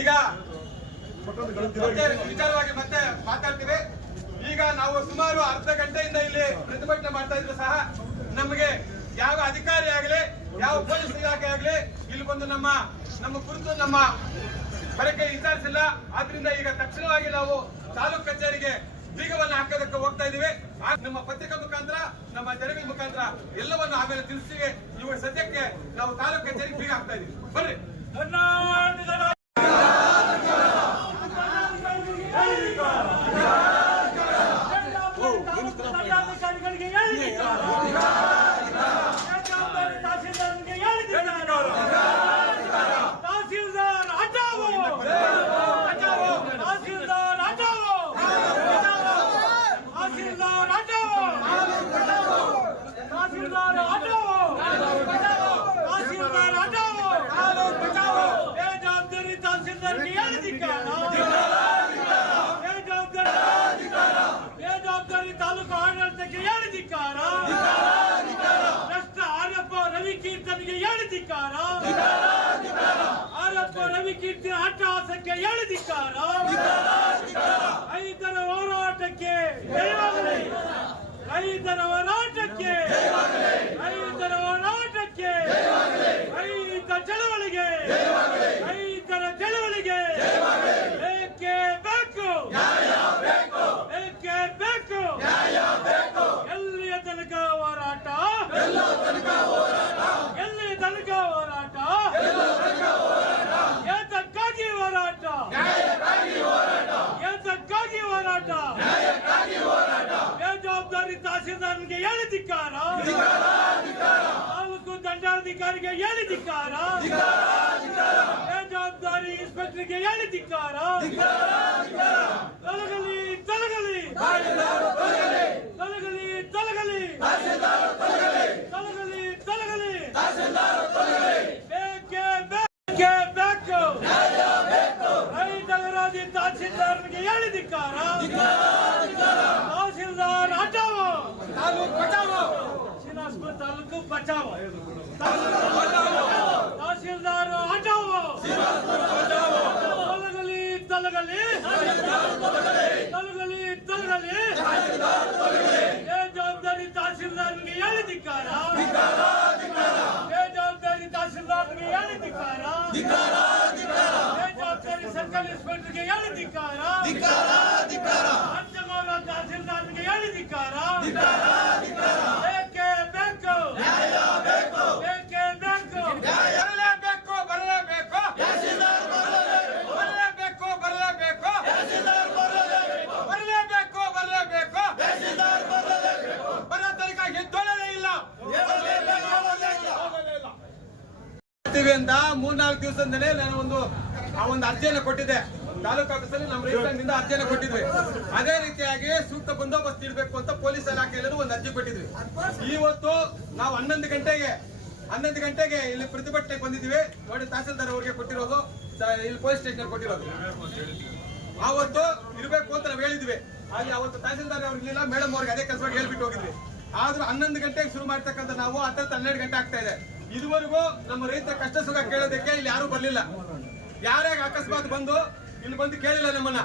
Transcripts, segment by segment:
ಈಗ ವಿಚಾರವಾಗಿ ಮತ್ತೆ ಮಾತಾಡ್ತೀವಿ. ಈಗ ನಾವು ಸುಮಾರು ಅರ್ಧ ಗಂಟೆಯಿಂದ ಇಲ್ಲಿ ಪ್ರತಿಭಟನೆ ಮಾಡ್ತಾ ಇದ್ರು ಸಹ ನಮಗೆ ಯಾವ ಅಧಿಕಾರಿ ಆಗಲಿ, ಯಾವ ಪೊಲೀಸ್ ಇಲಾಖೆ ಆಗಲಿ, ಇಲ್ಲಿ ಬಂದು ನಮ್ಮ ನಮ್ಮ ಕುರಿತು ನಮ್ಮ ಬರಕ್ಕೆ ವಿಚಾರಿಸಿಲ್ಲ. ಆದ್ರಿಂದ ಈಗ ತಕ್ಷಣವಾಗಿ ನಾವು ತಾಲೂಕು ಕಚೇರಿಗೆ ಬೀಗವನ್ನು ಹಾಕೋದಕ್ಕೆ ಹೋಗ್ತಾ ಇದೀವಿ ನಮ್ಮ ಪತ್ರಿಕಾ ಮುಖಾಂತರ, ನಮ್ಮ ತೆರವಿ ಮುಖಾಂತರ ಎಲ್ಲವನ್ನು ಆಮೇಲೆ ತಿಳಿಸ್ತೀವಿ ಇವಾಗ ಸದ್ಯಕ್ಕೆ ನಾವು ತಾಲೂಕು ಕಚೇರಿ ಬೀಗ ಹಾಕ್ತಾ ಇದೀವಿ ಬರ್ರಿ. ಹೇಳಿದಿಕ್ಕಾರ ಆರ್ಯಪ್ಪ ರವಿ ಕೀರ್ತಿ ಅಟ್ಟಹಾಸಕ್ಕೆ ಹೇಳಿದಿಕ್ಕಾರ ರೈತರ ಹೋರಾಟಕ್ಕೆ ಜಯವಾಗಲಿ ರೈತರ ಹೋರಾಟಕ್ಕೆ ರೈತರ ಹೋರಾಟಕ್ಕೆ ರೈತ ಚಳವಳಿಗೆ ರೈತರ ಚಳವಳಿಗೆ ಬೇಕೇ ಬೇಕು ಬೇಕೇ ಬೇಕು ಎಲ್ಲಿಯ ತನಕ ಹೋರಾಟ ಎಲ್ಲಿಯ ತನಕ ಹೋರಾಟ ಏತಕ್ಕಾಗಿ ಹೋರಾಟ ಏತಕ್ಕಾಗಿ ಹೋರಾಟ ಬೇಜವಾಬ್ದಾರಿ ತಹಸೀಲ್ದಾರ್ಗೆ ಹೇಳಿದಿಕ್ಕಾರ ತಾಲೂಕು ದಂಡಾಧಿಕಾರಿಗೆ ಹೇಳಿದಿಕ್ಕಾರ ಬೇಜವಾಬ್ದಾರಿ ಇನ್ಸ್ಪೆಕ್ಟರ್ಗೆ ಹೇಳಿದಿಕ್ಕಾರ ತೊಲಗಲಿ ತೊಲಗಲಿ. ತೊಲಗಲಿ ತೊಲಗಲಿ. ತೊಲಗಲಿ ತೊಲಗಲಿ. ಬೇಕೇ ಬೇಕೇ ಬೇಕು. ತಹಸೀಲ್ದಾರ್ ಹಟಾವೋ ತಾಲೂಕು ಬಚಾವೋ ಶ್ರೀನಿವಾಸಪುರ ತಾಲೂಕು ಬಚಾವೋ. ತಹಸೀಲ್ದಾರ್ ಹಟಾವೋ ತೊಲಗಲಿ ತೊಲಗಲಿ ತೊಲಗಲಿ ತೊಲಗಲಿ ಬೇಜವಾಬ್ದಾರಿ ತಹಸೀಲ್ದಾರ್ಗೆ ಹೇಳಿದಿಕ್ಕಾರ ಬೇಜವಾಬ್ದಾರಿ ತಹಸೀಲ್ದಾರ್ಗೆ ಹೇಳಿದಿಕ್ಕಾರ ಬೇಜವಾಬ್ದಾರಿ ಸರ್ಕಲ್ ಇನ್ಸ್ಪೆಕ್ಟರ್ಗೆ ಹೇಳಿದಿಕ್ಕಾರ ಪಂಚಗೌಡ ತಹಸೀಲ್ದಾರ್ಗೆ ಹೇಳಿದಿಕ್ಕಾರ ಬೇಕೇ ಬೇಕು ಬೇಕೇ ಬೇಕು ಬರಲೇಬೇಕು ಬರಲೇಬೇಕು ಬರಲೇಬೇಕು ಬರಲೇಬೇಕು ಬರಲೇಬೇಕು ಬರಲೇಬೇಕು ಬರೋ ತನಕ ಎದ್ದೊಳಲೇ ಇಲ್ಲ ಮಾಡ್ತೀವಿ ಅಂತ ಮೂರ್ನಾಲ್ಕು ದಿವಸದಿಂದಲೇ ನಾನು ಒಂದು, ಆ ಒಂದು ಅರ್ಜಿಯನ್ನು ಕೊಟ್ಟಿದ್ದೆ. ತಾಲೂಕು ಆಫೀಸಲ್ಲಿ ನಮ್ಮ ರೈತರಿಂದ ಅರ್ಜಿಯನ್ನು ಕೊಟ್ಟಿದ್ವಿ. ಅದೇ ರೀತಿಯಾಗಿ ಸೂಕ್ತ ಬಂದೋಬಸ್ತ್ ಇಡಬೇಕು ಅಂತ ಪೊಲೀಸ್ ಇಲಾಖೆಯಲ್ಲೂ ಒಂದು ಅರ್ಜಿ ಕೊಟ್ಟಿದ್ವಿ. ಇವತ್ತು ನಾವು ಹನ್ನೊಂದು ಗಂಟೆಗೆ ಹನ್ನೊಂದು ಗಂಟೆಗೆ ಇಲ್ಲಿ ಪ್ರತಿಭಟನೆ ಬಂದಿದ್ವಿ ನೋಡಿ ತಹಸೀಲ್ದಾರ್ ಅವರಿಗೆ ಕೊಟ್ಟಿರೋದು ಇಲ್ಲಿ ಪೊಲೀಸ್ ಸ್ಟೇಷನ್ ಕೊಟ್ಟಿರೋದು. ಆವತ್ತು ಇರಬೇಕು ಅಂತ ನಾವು ಹೇಳಿದ್ವಿ. ಅಲ್ಲಿ ಅವತ್ತು ತಹಸೀಲ್ದಾರ್ ಅವ್ರು ಇಲ್ಲ ಮೇಡಮ್ ಅವ್ರಿಗೆ ಅದೇ ಕೆಲಸವಾಗಿ ಹೇಳ್ಬಿಟ್ಟು ಹೋಗಿದ್ವಿ. ಆದ್ರೂ ಹನ್ನೊಂದು ಗಂಟೆಗೆ ಶುರು ಮಾಡ್ತಕ್ಕಂಥ ನಾವು ಹತ್ತತ್ತು ಹನ್ನೆರಡು ಗಂಟೆ ಆಗ್ತಾ ಇದೆ. ಇದುವರೆಗೂ ನಮ್ಮ ರೈತರ ಕಷ್ಟ ಸುಖ ಕೇಳೋದಕ್ಕೆ ಇಲ್ಲಿ ಯಾರು ಬರ್ಲಿಲ್ಲ. ಯಾರ್ಯಾಗ ಅಕಸ್ಮಾತ್ ಬಂದು ಇಲ್ಲಿ ಬಂದು ಕೇಳಿಲ್ಲ ನಮ್ಮನ್ನ.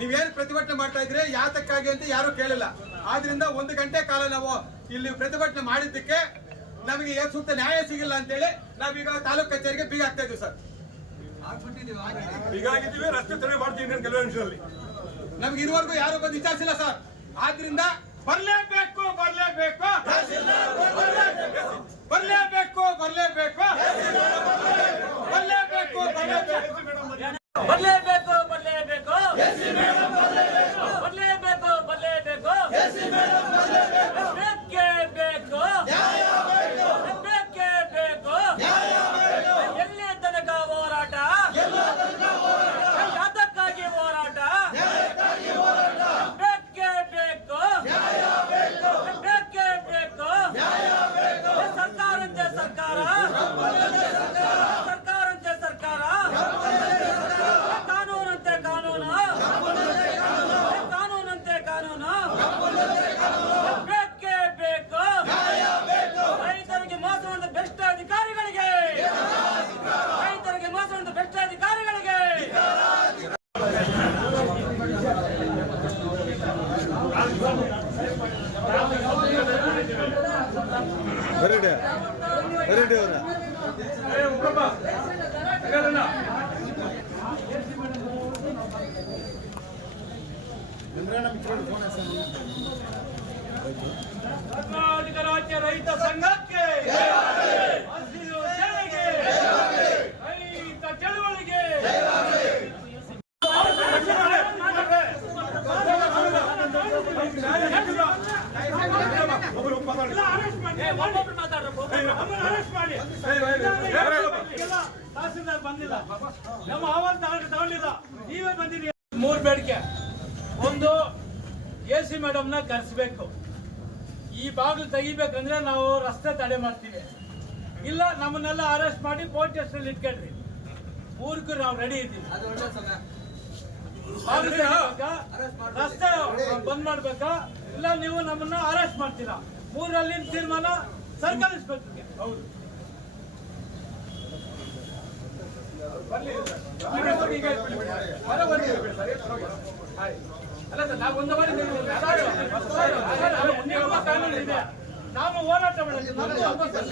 ನೀವೇನು ಪ್ರತಿಭಟನೆ ಮಾಡ್ತಾ ಇದ್ರೆ ಯಾತಕ್ಕಾಗಿ ಅಂತ ಯಾರು ಕೇಳಿಲ್ಲ. ಆದ್ರಿಂದ ಒಂದು ಗಂಟೆ ಕಾಲ ನಾವು ಇಲ್ಲಿ ಪ್ರತಿಭಟನೆ ಮಾಡಿದ್ದಕ್ಕೆ ನಮಗೆ ಏನ್ ಸೂಕ್ತ ನ್ಯಾಯ ಸಿಗಿಲ್ಲ ಅಂತೇಳಿ ನಾವೀಗ ತಾಲೂಕ್ ಕಚೇರಿಗೆ ಬೀಗ ಆಗ್ತಾ ಇದ್ವಿ ಸರ್. ಹೀಗಾಗಿದ್ದೀವಿ ರಸ್ತೆ ತಡೆ ಮಾಡ್ತೀವಿ ಕೆಲವು ನಿಮಿಷದಲ್ಲಿ. ನಮ್ಗೆ ಇದುವರೆಗೂ ಯಾರು ಬಂದು ವಿಚಾರಿಸಿಲ್ಲ ಸರ್. ಆದ್ರಿಂದ ಬರ್ಲೇಬೇಕು ಬರ್ಲೇಬೇಕು. ಬರ್ಲೇಬೇಕು ಬರ್ಲೇಬೇಕು ಬರ್ಲೇಬೇಕು ಬರ್ಲೇಬೇಕು ಬರಲೇಬೇಕು ಬರಲೇಬೇಕು ಬರಲೇಬೇಕು ಬರಲೇಬೇಕು ಬೇಕೇ ಬೇಕು ಬೇಕೇ ಬೇಕು ಎಲ್ಲಿ ತನಕ ಹೋರಾಟ ಯಾತಕ್ಕಾಗಿ ಹೋರಾಟ ಬೇಕೇ ಬೇಕು ಬೇಕೇ ಬೇಕು ಸರ್ಕಾರಕ್ಕೆ ಕರ್ನಾಟಕ ರಾಜ್ಯ ರೈತ ಸಂಘಕ್ಕೆ ಹಸಿರು ಸೇನೆಗೆ ರೈತ ಚಳವಳಿಗೆ ಏ, ಒಬ್ಬೊಬ್ರು ಮಾತಾಡ್ರಪ್ಪ. ತಹಸೀಲ್ದಾರ್ ಬಂದಿಲ್ಲ ನಮ್ಮ ಆವಾಜ್ ತಗೊಂಡು ತಗೊಂಡಿಲ್ಲ ನೀವೇ ಬಂದಿದ್ದೀರಿ ಮೂರ್ ಬೇಡಿಕೆ ಒಂದು ಎ ಸಿ ಮೇಡಮ್ನ ಕರೆಸ್ಬೇಕು. ಈ ಬಾಗಿಲು ತೆಗಿಬೇಕಂದ್ರೆ ನಾವು ರಸ್ತೆ ತಡೆ ಮಾಡ್ತೀವಿ. ಇಲ್ಲ ನಮ್ಮನ್ನೆಲ್ಲ ಅರೆಸ್ಟ್ ಮಾಡಿ ಕೋರ್ಟ್ ಸ್ಟೇಷನ್ ಇಟ್ಕೊಳ್ರಿ ಊರ್ಗೂ ನಾವು ರೆಡಿ ಇದ್ದೀವಿ? ರಸ್ತೆ ಬಂದ್ ಮಾಡ್ಬೇಕಾ? ಇಲ್ಲ ನೀವು ನಮ್ಮನ್ನ ಅರೆಸ್ಟ್ ಮಾಡ್ತೀರಾ? ಮೂರಲ್ಲಿ ತೀರ್ಮಾನ ಸರ್ಕಲ್ ಇನ್ಸ್ಪೆಕ್ಟರ್ಗೆ ಹೌದು. ಬನ್ನಿ ಸರ್ ನಾವು ಹೋರಾಟ ಮಾಡೋದು ನಮ್ದು ಹಬ್ಬ ಸರ್.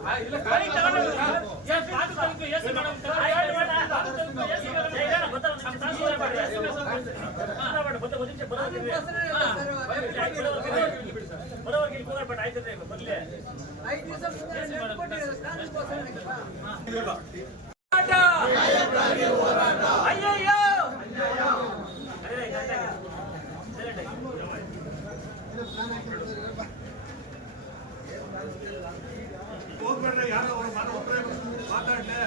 ಆ, ಇಲ್ಲ ಗಾಡಿ ತಗೊಂಡು ಹೋಗಿ ಸರ್. ಎಷ್ಟು ಕಾಸು ತಗೊಂಡು ಎಷ್ಟು ಮೇಡಮ್ ಸರ್? ಗಾಡಿ ಬೇಡ. ಕಾಸು ತಗೊಂಡು ಎಷ್ಟು ಮೇಡಮ್ ಸರ್? ಈಗ ಗೊತ್ತಾ ಒಂದು ನಿಮಿಷ ತಾಸು ಬೇಡ. ಎಷ್ಟು ಮೇಡಮ್ ಸರ್? ಹಾ, ಬೇಡ, ಗೊತ್ತಾ, ಒಂದು ನಿಮಿಷ ಬರೋದಿರ್ರಿ. ಹಾ, ಬರೋವರೆಗೆ ಇಲ್ಲಿ ಕೂತ್ಕೊಳ್ಳಿ, ಆಯ್ತದೆ ಈಗ, ಬರ್ಲಿ. ಹೋರಾಟ! ಅಯ್ಯಯ್ಯೋ! ಅರೆ, ಕರೆಕ್ಟ್ ಆಗಿದೆ. ಸೈಲೆಂಟ್ ಆಗಿ. ಹೋಗ್ಬೇಡ್ರೆ ಯಾರೋ ಅವ್ರು ನಾನು ಒಬ್ಬರೇ ಮಾತಾಡ್ಲೆ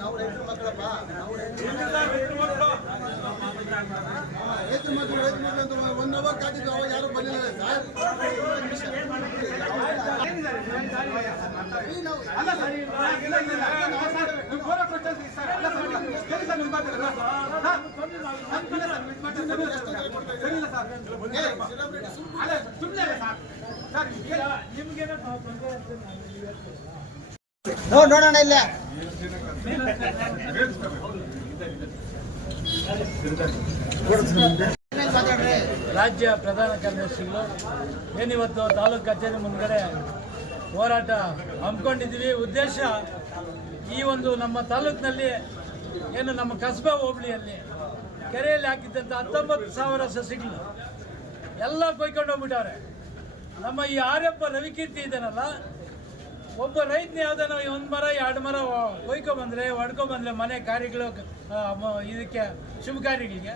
ನಾವು ರೈತರ ಮಕ್ಕಳಪ್ಪ ನಾವು ರೈತರ ಮಕ್ಕಳು ಒನ್ ಅವರ್ ಕಾದಿದ್ದು ಅವಾಗ ಯಾರು ಬಂದಿಲ್ಲ ಸರ್ ಅಲ್ಲ ಸರ್ ಇಲ್ಲ ಇಲ್ಲ ಇಲ್ಲ ನೀವು ಘೋರ ಕ್ವಶನ್ಸ್ ಸರ್ ಅಲ್ಲ ಸರ್ ಹೇಳಿ ಸರ್ ನಿಮ್ಮ ಮಾತು ಸರ್ ನನ್ನ ಕಡೆ ಸರ್ ಇದು ಮಾಡಿ ಸರ್ ಸರಿ ಇಲ್ಲ ಸರ್ ಅಲ್ಲ ಸುಮ್ಮನೆ ಸರ್ ಸರ್ ಹೇಳಿ. ನಿಮ್ಗೇನೋ ತೊಂದ್ರೆ ಅಂತ ನಾನು ಹೇಳ್ತೀನಿ. ನೋ, ನೋಡೋಣ ಇಲ್ಲ ರಾಜ್ಯ ಪ್ರಧಾನ ಕಾರ್ಯದರ್ಶಿಗಳು ಏನಿವತ್ತು ತಾಲೂಕು ಕಚೇರಿ ಮುಂದ್ಗಡೆ ಹೋರಾಟ ಹಮ್ಮಿಕೊಂಡಿದ್ದೀವಿ ಉದ್ದೇಶ ಈ ಒಂದು ನಮ್ಮ ತಾಲೂಕಿನಲ್ಲಿ ಏನು ನಮ್ಮ ಕಸಬಾ ಹೋಬಳಿಯಲ್ಲಿ ಕೆರೆಯಲ್ಲಿ ಹಾಕಿದ್ದಂಥ ಹತ್ತೊಂಬತ್ತು ಸಾವಿರ ಸಸಿಗಳು ಎಲ್ಲ ಕೊಯ್ಕೊಂಡು ಹೋಗ್ಬಿಟ್ಟವ್ರೆ ನಮ್ಮ ಈ ಆರ್ಯಪ್ಪ ರವಿಕೀರ್ತಿ ಇದ್ದಾನಲ್ಲ ಒಬ್ಬ ರೈತನ ಯಾವ್ದಾನ ಒಂದು ಮರ, ಎರಡು ಮರ ಒಯ್ಕೊಂಬಂದ್ರೆ ಬಂದ್ರೆ ಹೊಡ್ಕೊ ಬಂದ್ರೆ ಮನೆ ಕಾರ್ಯಗಳು ಇದಕ್ಕೆ ಶುಭ ಕಾರ್ಯಗಳಿಗೆ.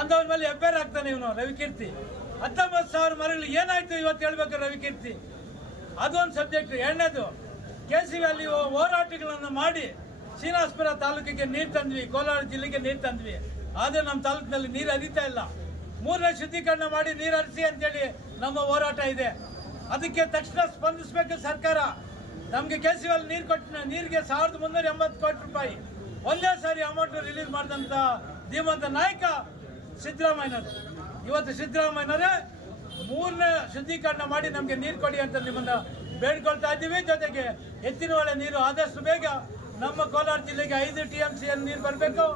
ಅಂಥವ್ರ ಮೇಲೆ ಎಫ್ ಐ ಆಗ್ತಾನೆ ಇವನು, ರವಿಕೀರ್ತಿ. ಹತ್ತೊಂಬತ್ತು ಸಾವಿರ ಮರಗಳು ಏನಾಯ್ತು ಇವತ್ತು ಹೇಳ್ಬೇಕು ರವಿಕೀರ್ತಿ? ಅದೊಂದು ಸಬ್ಜೆಕ್ಟ್ ಎರಡನೇದು ಕೆ ಸಿ ವ್ಯಾಲಿ ಹೋರಾಟಗಳನ್ನು ಮಾಡಿ ಶ್ರೀನಿವಾಸಪುರ ತಾಲೂಕಿಗೆ ನೀರು ತಂದ್ವಿ, ಕೋಲಾರ ಜಿಲ್ಲೆಗೆ ನೀರು ತಂದ್ವಿ. ಆದರೆ ನಮ್ಮ ತಾಲೂಕಿನಲ್ಲಿ ನೀರು ಹರಿತಾ ಇಲ್ಲ. ಮೂರನೇ ಶುದ್ಧೀಕರಣ ಮಾಡಿ ನೀರು ಹರಿಸಿ ಅಂತೇಳಿ ನಮ್ಮ ಹೋರಾಟ ಇದೆ. ಅದಕ್ಕೆ ತಕ್ಷಣ ಸ್ಪಂದಿಸಬೇಕು ಸರ್ಕಾರ. ನಮಗೆ ಕೆ ಸಿ ನೀರು ಕೊಟ್ಟ ನೀರಿಗೆ ಸಾವಿರದ ಮುನ್ನೂರ ಎಂಬತ್ತು ಕೋಟಿ ರೂಪಾಯಿ ಒಂದೇ ಸಾರಿ ಅಮೌಂಟ್ ರಿಲೀಸ್ ಮಾಡಿದಂಥ ಧೀಮಂತ ನಾಯಕ ಸಿದ್ದರಾಮಯ್ಯನವರು. ಇವತ್ತು ಸಿದ್ದರಾಮಯ್ಯನವರೇ ಮೂರನೇ ಶುದ್ಧೀಕರಣ ಮಾಡಿ ನಮಗೆ ನೀರು ಕೊಡಿ ಅಂತ ನಿಮ್ಮನ್ನ ಬೇಡ್ಕೊಳ್ತಾ ಇದ್ದೀವಿ. ಜೊತೆಗೆ ಎತ್ತಿನ ನೀರು ಆದಷ್ಟು ಬೇಗ ನಮ್ಮ ಕೋಲಾರ ಜಿಲ್ಲೆಗೆ ಐದು ಟಿ ಎಂ ಸಿ ನೀರು ಬರಬೇಕು.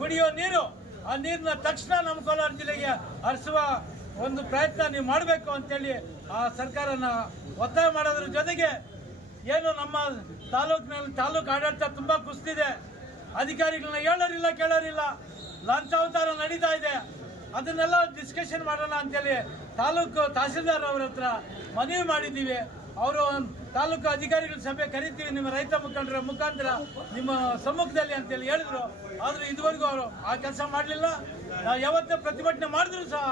ಕುಡಿಯೋ ನೀರು, ಆ ನೀರನ್ನ ತಕ್ಷಣ ನಮ್ಮ ಕೋಲಾರ ಜಿಲ್ಲೆಗೆ ಹರಿಸುವ ಒಂದು ಪ್ರಯತ್ನ ನೀವು ಮಾಡಬೇಕು ಅಂತೇಳಿ ಆ ಸರ್ಕಾರನ ಒತ್ತಾಯ ಮಾಡೋದ್ರ ಜೊತೆಗೆ ಏನು ನಮ್ಮ ತಾಲೂಕಿನಲ್ಲಿ ತಾಲೂಕು ಆಡಳಿತ ತುಂಬಾ ಕುಸ್ತಿದೆ. ಅಧಿಕಾರಿಗಳನ್ನ ಹೇಳೋರಿಲ್ಲ, ಕೇಳೋರಿಲ್ಲ. ಲಂಚಾವತಾರ ನಡೀತಾ ಇದೆ. ಅದನ್ನೆಲ್ಲ ಡಿಸ್ಕಷನ್ ಮಾಡೋಣ ಅಂತೇಳಿ ತಾಲೂಕು ತಹಸೀಲ್ದಾರ್ ಅವ್ರ ಹತ್ರ ಮನವಿ ಮಾಡಿದ್ದೀವಿ. ಅವರು ತಾಲೂಕು ಅಧಿಕಾರಿಗಳ ಸಭೆ ಕರಿತೀವಿ. ನಿಮ್ಮ ರೈತ ಮುಖಂಡರ ಮುಖಾಂತರ, ನಿಮ್ಮ ಸಮ್ಮುಖದಲ್ಲಿ ಅಂತೇಳಿ ಹೇಳಿದ್ರು. ಆದರೂ ಇದುವರೆಗೂ ಅವರು ಆ ಕೆಲಸ ಮಾಡಲಿಲ್ಲ. ನಾವು ಯಾವತ್ತೇ ಪ್ರತಿಭಟನೆ ಮಾಡಿದ್ರು ಸಹ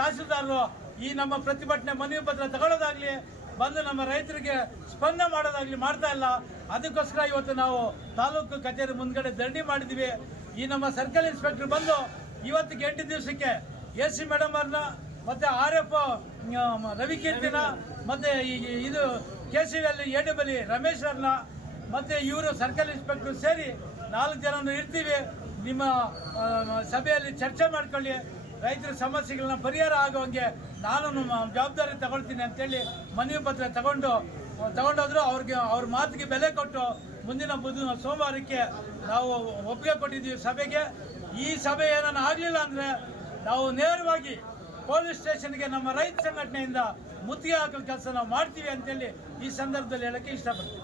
ತಹಸೀಲ್ದಾರರು ಈ ನಮ್ಮ ಪ್ರತಿಭಟನೆ ಮನವಿ ಪತ್ರ ತಗೊಳ್ಳೋದಾಗ್ಲಿ ಬಂದು ನಮ್ಮ ರೈತರಿಗೆ ಸ್ಪಂದನೆ ಮಾಡೋದಾಗ್ಲಿ ಮಾಡ್ತಾ ಇಲ್ಲ. ಅದಕ್ಕೋಸ್ಕರ ಇವತ್ತು ನಾವು ತಾಲೂಕು ಕಚೇರಿ ಮುಂದ್ಗಡೆ ಧರಣಿ ಮಾಡಿದ್ವಿ. ಈ ನಮ್ಮ ಸರ್ಕಲ್ ಇನ್ಸ್ಪೆಕ್ಟರ್ ಬಂದು ಇವತ್ತಿಗೆ ಎಂಟು ದಿವಸಕ್ಕೆ ಎ ಸಿ ಮೇಡಮ್ ಅವ್ರನ್ನ ಮತ್ತೆ ಆರ್ ಎಫ್ ರವಿಕೀರ್ತಿನ ಮತ್ತೆ ಈ ಇದು ಕೆ ಸಿ ಅಲ್ಲಿ ಎ ಬಲಿ ರಮೇಶ್ ಅವ್ರನ್ನ ಮತ್ತೆ ಇವರು ಸರ್ಕಲ್ ಇನ್ಸ್ಪೆಕ್ಟರ್ ಸೇರಿ ನಾಲ್ಕು ಜನ ಇರ್ತೀವಿ. ನಿಮ್ಮ ಸಭೆಯಲ್ಲಿ ಚರ್ಚೆ ಮಾಡ್ಕೊಳ್ಳಿ. ರೈತರ ಸಮಸ್ಯೆಗಳನ್ನ ಪರಿಹಾರ ಆಗುವಂಗೆ ನಾನು ಜವಾಬ್ದಾರಿ ತಗೊಳ್ತೀನಿ ಅಂತೇಳಿ ಮನವಿ ಪತ್ರ ತಗೊಂಡು, ತಗೊಂಡೋದ್ರು ಅವ್ರಿಗೆ ಅವ್ರ ಮಾತಿಗೆ ಬೆಲೆ ಕೊಟ್ಟು ಮುಂದಿನ ಬುಧ ಸೋಮವಾರಕ್ಕೆ ನಾವು ಒಪ್ಪಿಗೆ ಕೊಟ್ಟಿದ್ದೀವಿ ಸಭೆಗೆ. ಈ ಸಭೆ ಏನನ್ನ ಆಗಲಿಲ್ಲ ಅಂದರೆ ನಾವು ನೇರವಾಗಿ ಪೊಲೀಸ್ ಸ್ಟೇಷನ್ಗೆ ನಮ್ಮ ರೈತ ಸಂಘಟನೆಯಿಂದ ಮುತ್ತಿಗೆ ಹಾಕೋ ಕೆಲಸ ನಾವು ಮಾಡ್ತೀವಿ ಅಂತೇಳಿ ಈ ಸಂದರ್ಭದಲ್ಲಿ ಹೇಳಕ್ಕೆ ಇಷ್ಟಪಡ್ತೀನಿ.